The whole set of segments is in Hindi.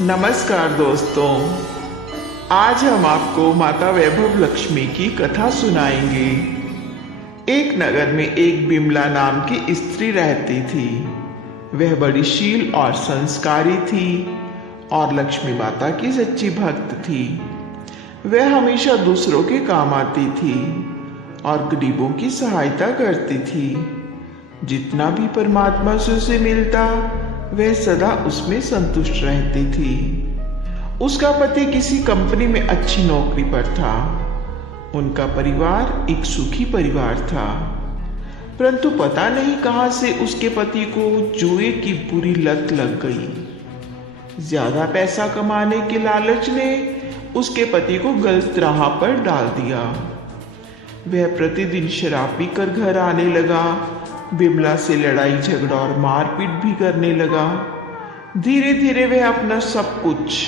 नमस्कार दोस्तों, आज हम आपको माता वैभव लक्ष्मी की कथा सुनाएंगे। एक नगर में एक बिमला नाम की स्त्री रहती थी। वह बड़ी शील और संस्कारी थी और लक्ष्मी माता की सच्ची भक्त थी। वह हमेशा दूसरों के काम आती थी और गरीबों की सहायता करती थी। जितना भी परमात्मा से उसे मिलता वह सदा उसमें संतुष्ट रहती थी। उसका पति किसी कंपनी में अच्छी नौकरी पर था। उनका परिवार एक सुखी परिवार था, परंतु पता नहीं कहां से उसके पति को जुए की बुरी लत लग गई। ज्यादा पैसा कमाने के लालच ने उसके पति को गलत राह पर डाल दिया। वह प्रतिदिन शराब पीकर घर आने लगा, बिमला से लड़ाई झगड़ा और मारपीट भी करने लगा। धीरे धीरे वह अपना सब कुछ,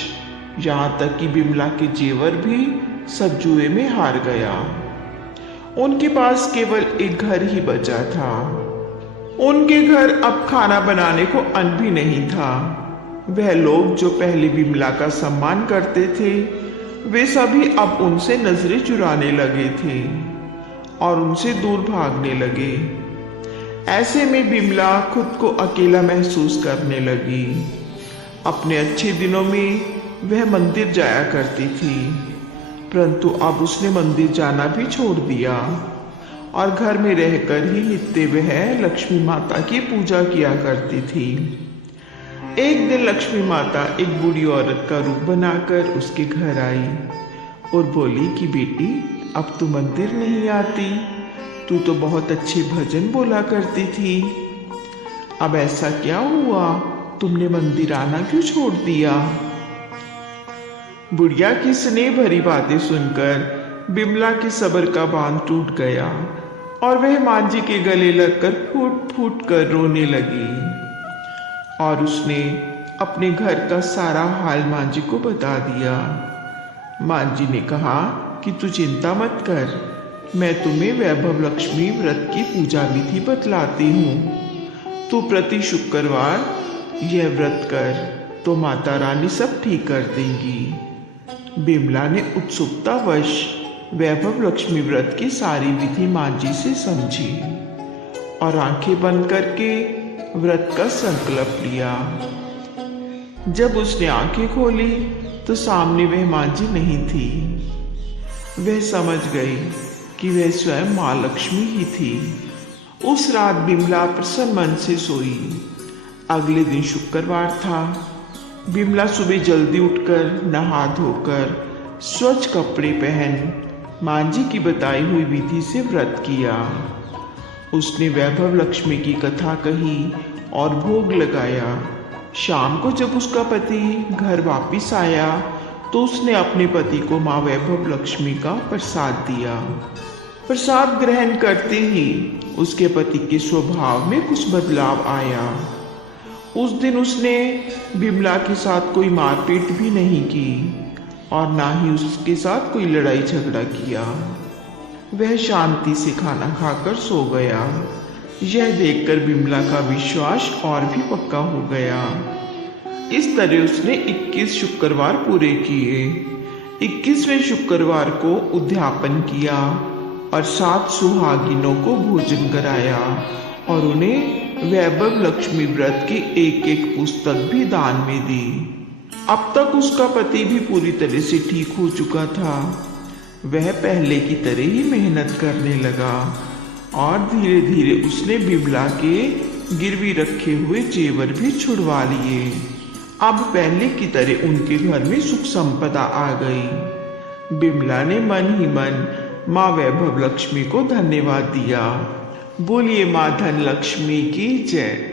यहाँ तक कि बिमला के जेवर भी सब जुए में हार गया। उनके पास केवल एक घर ही बचा था। उनके घर अब खाना बनाने को अन्न भी नहीं था। वह लोग जो पहले बिमला का सम्मान करते थे वे सभी अब उनसे नजरें चुराने लगे थे और उनसे दूर भागने लगे। ऐसे में बिमला खुद को अकेला महसूस करने लगी। अपने अच्छे दिनों में वह मंदिर जाया करती थी, परंतु अब उसने मंदिर जाना भी छोड़ दिया और घर में रहकर ही नित्य वह लक्ष्मी माता की पूजा किया करती थी। एक दिन लक्ष्मी माता एक बूढ़ी औरत का रूप बनाकर उसके घर आई और बोली कि बेटी, अब तू मंदिर नहीं आती, तू तो बहुत अच्छे भजन बोला करती थी। अब ऐसा क्या हुआ, तुमने मंदिर आना क्यों छोड़ दिया? बुढ़िया की स्नेह भरी बातें सुनकर बिमला के सब्र का बांध टूट गया और वह मां जी के गले लगकर फूट फूट कर रोने लगी और उसने अपने घर का सारा हाल मां जी को बता दिया। मां जी ने कहा कि तू चिंता मत कर, मैं तुम्हें वैभव लक्ष्मी व्रत की पूजा विधि बतलाती हूँ। तू प्रति शुक्रवार यह व्रत कर तो माता रानी सब ठीक कर देंगी। बिमला ने उत्सुकतावश वैभव लक्ष्मी व्रत की सारी विधि मां जी से समझी और आंखें बंद करके व्रत का संकल्प लिया। जब उसने आंखें खोली तो सामने वह मां जी नहीं थी। वह समझ गई कि वह स्वयं मां लक्ष्मी ही थी। उस रात बिमला प्रसन्न मन से सोई। अगले दिन शुक्रवार था। बिमला सुबह जल्दी उठकर नहा धोकर स्वच्छ कपड़े पहन मां जी की बताई हुई विधि से व्रत किया। उसने वैभव लक्ष्मी की कथा कही और भोग लगाया। शाम को जब उसका पति घर वापिस आया तो उसने अपने पति को मां वैभव लक्ष्मी का प्रसाद दिया। प्रसाद ग्रहण करते ही उसके पति के स्वभाव में कुछ बदलाव आया। उस दिन उसने बिमला के साथ कोई मारपीट भी नहीं की और ना ही उसके साथ कोई लड़ाई झगड़ा किया। वह शांति से खाना खाकर सो गया। यह देखकर बिमला का विश्वास और भी पक्का हो गया। इस तरह उसने 21 शुक्रवार पूरे किए। 21वें शुक्रवार को उद्यापन किया और 7 सुहागिनों को भोजन कराया और उन्हें वैभव लक्ष्मी व्रत की एक एक पुस्तक भी दान में दी। अब तक उसका पति भी पूरी तरह से ठीक हो चुका था। वह पहले की तरह ही मेहनत करने लगा और धीरे धीरे उसने बिमला के गिरवी रखे हुए जेवर भी छुड़वा लिए। अब पहले की तरह उनके घर में सुख संपदा आ गई। बिमला ने मन ही मन माँ वैभव लक्ष्मी को धन्यवाद दिया। बोलिए माँ धन लक्ष्मी की जय।